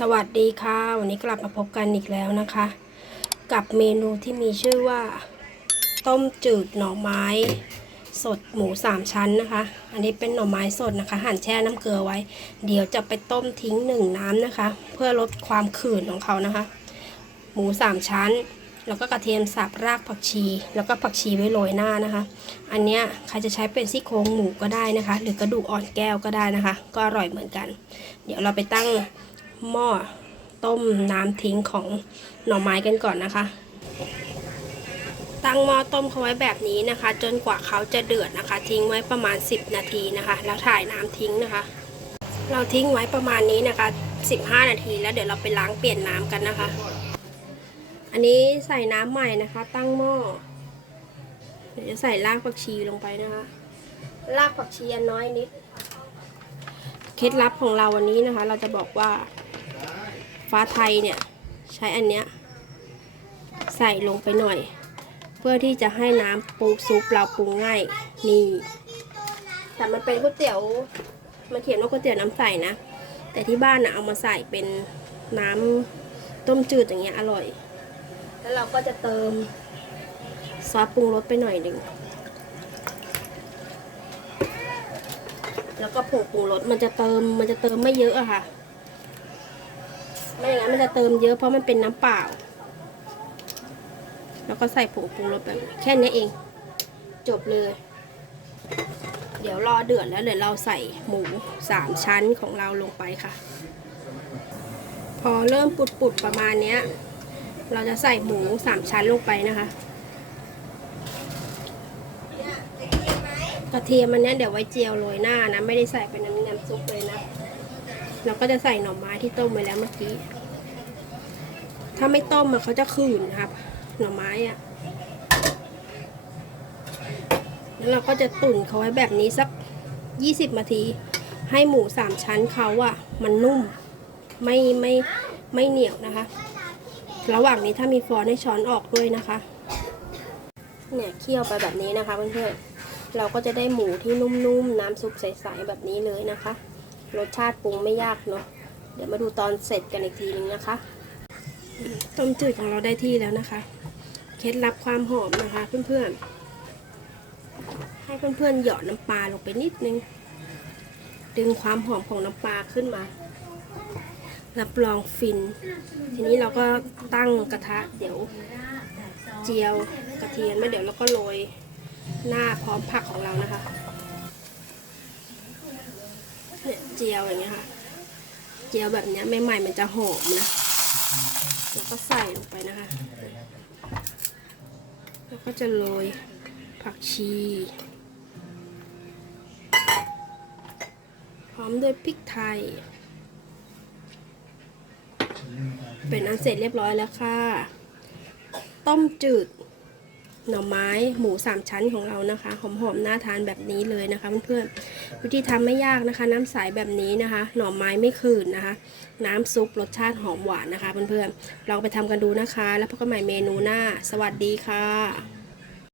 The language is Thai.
สวัสดีค่ะ วันนี้กลับมาพบกันอีกแล้วนะคะ กับเมนูที่มีชื่อว่า ต้มจืดหน่อไม้ สดหมูสามชั้นนะคะ อันนี้เป็นหน่อไม้สดนะคะ หั่นแช่น้ำเกลือไว้ เดี๋ยวจะไปต้มทิ้งหนึ่งน้ำนะคะ เพื่อลดความขื่นของเขานะคะ หมูสามชั้น แล้วก็กระเทียมสับรากผักชี แล้วก็ผักชีไว้โรยหน้านะคะ อันเนี้ยใครจะใช้เป็นซี่โครงหมูก็ได้นะคะ หรือกระดูกอ่อนแก้วก็ได้นะคะ ก็อร่อยเหมือนกัน เดี๋ยวเราไปตั้ง หม้อต้มน้ำทิ้งของหน่อไม้กันก่อนนะคะ ตั้งหม้อต้มเขาไว้แบบนี้นะคะ จนกว่าเขาจะเดือดนะคะ ทิ้งไว้ประมาณ 10 นาทีนะคะ แล้วถ่ายน้ำทิ้งนะคะ เราทิ้งไว้ประมาณนี้นะคะ 15 นาทีแล้วเดี๋ยวเราไปล้างเปลี่ยนน้ำกันนะคะ อันนี้ใส่น้ำใหม่นะคะ ตั้งหม้อเดี๋ยวจะใส่รากผักชีลงไปนะคะรากผักชีอันน้อยนิด เคล็ดลับของเราวันนี้นะคะ เราจะบอกว่า ฟ้าไทยเนี่ย ใช้อันเนี้ยใส่ลงไปหน่อย เพื่อที่จะให้น้ำปูซุปเราปรุงง่ายนี่แต่มันเป็นก๋วยเตี๋ยวมันเขียนว่าก๋วยเตี๋ยวน้ำใสนะ แต่ที่บ้านนะเอามาใส่เป็นน้ำต้มจืดอย่างเงี้ยอร่อย แล้วเราก็จะเติมซอสปรุงรสไปหน่อยหนึ่งแล้วก็ผงปรุงรสมันจะเติมมันจะเติมไม่เยอะอะค่ะ ไม่อย่างนั้นมันจะเติมเยอะเพราะมันเป็นน้ำเปล่า แล้วก็ใส่ผงปรุงรสแบบแค่นี้เอง จบเลย เดี๋ยวรอเดือดแล้วเดี๋ยวเราใส่หมูสามชั้นของเราลงไปค่ะ พอเริ่มปุดๆประมาณนี้เราจะใส่หมูสามชั้นลงไปนะคะกระเทียมอันเนี้ยเดี๋ยวไว้เจียวโรยหน้านะ ไม่ได้ใส่เป็นน้ำน้ำซุปเลยนะ เราก็จะใส่หน่อไม้ที่ต้มไว้แล้วเมื่อกี้ ถ้าไม่ต้มอะเขาจะขืนนครับ หน่อไม้อะแล้วเราก็จะตุ๋นเขาไว้แบบนี้สัก 20นาที ให้หมูสามชั้นเขาอะมันนุ่ม ไม่ไม่ไม่เหนียวนะคะ ระหว่างนี้ถ้ามีฟองให้ช้อนออกด้วยนะคะ เนี่ยเคี่ยวไปแบบนี้นะคะเพื่อนๆเราก็จะได้หมูที่นุ่มๆ น้ำซุปใสๆแบบนี้เลยนะคะ รสชาติปรุงไม่ยากเนาะเดี๋ยวมาดูตอนเสร็จกันอีกทีนึงนะคะ ต้มจืดของเราได้ที่แล้วนะคะ เคล็ดลับความหอมนะคะเพื่อนๆ ให้เพื่อนๆ หยอดน้ำปลาลงไปนิดนึง ดึงความหอมของน้ำปลาขึ้นมา รับรองฟิน ทีนี้เราก็ตั้งกระทะเดี๋ยวเจียวกระเทียมแล้วเดี๋ยวเราก็โรยหน้าพร้อมผักของเรานะคะ เจียวอย่างเงี้ยค่ะ เจียวแบบเนี้ยใหม่ๆมันจะหอมนะแล้วก็ใส่ลงไปนะคะ แล้วก็จะโรยผักชี พร้อมด้วยพริกไทย เป็นอันเสร็จเรียบร้อยแล้วค่ะ ต้มจืด หน่อไม้หมูสามชั้นของเรานะคะหอมๆน่าทานแบบนี้เลยนะคะเพื่อนๆวิธีทำไม่ยากนะคะ น้ำใสแบบนี้นะคะ หน่อไม้ไม่ขืนนะคะ น้ำซุปรสชาติหอมหวานนะคะเพื่อนๆลองไปทำกันดูนะคะ แล้วพบกันใหม่เมนูหน้า สวัสดีค่ะ